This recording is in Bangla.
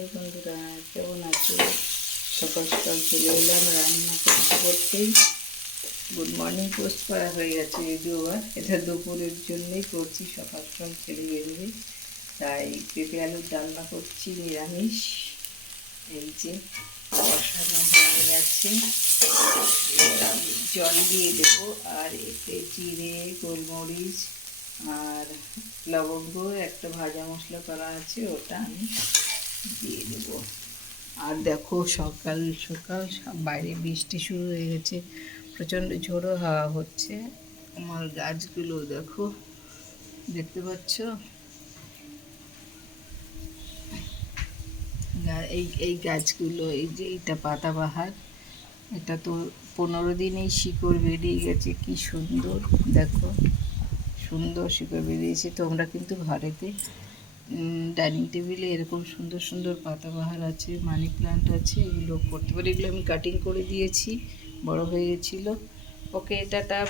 হ্যালো বন্ধুরা, কেমন আছো? সকাল সকাল চলে এলাম রান্না করতে করতেই। গুড মর্নিং পোস্ট করা হয়ে গেছে যদিও বা এটা দুপুরের জন্যই করছি, সকাল সকাল ছেলে বেরোবে তাই পেঁপে আলুর ডালনা করছি নিরামিষ। এই যে বসানো হয়ে গেছে, জল দিয়ে দেবো আর এতে জিরে, গোলমরিচ আর লবঙ্গ একটা ভাজা মশলা করা আছে, ওটা আমি দিয়ে দেবো। আর দেখো সকাল সকাল বাইরে বৃষ্টি শুরু হয়ে গেছে, প্রচণ্ড ঝোড়ো হাওয়া হচ্ছে। আমার গাছগুলো দেখো, দেখতে পাচ্ছ? এই গাছগুলো, এই যে এইটা পাতাবাহার, এটা তো 15 দিনেই শিকড় বেরিয়ে গেছে, কি সুন্দর দেখো, সুন্দর শিকড় বেরিয়েছে। তোমরা কিন্তু ঘরেতে ডাইনিং টেবিলে এরকম সুন্দর সুন্দর পাতাবাহার আছে, মানি প্লান্ট আছে, এগুলো করতে পারি। এগুলো আমি কাটিং করে দিয়েছি, বড় হয়ে গেছিলো। ওকে, টাটা।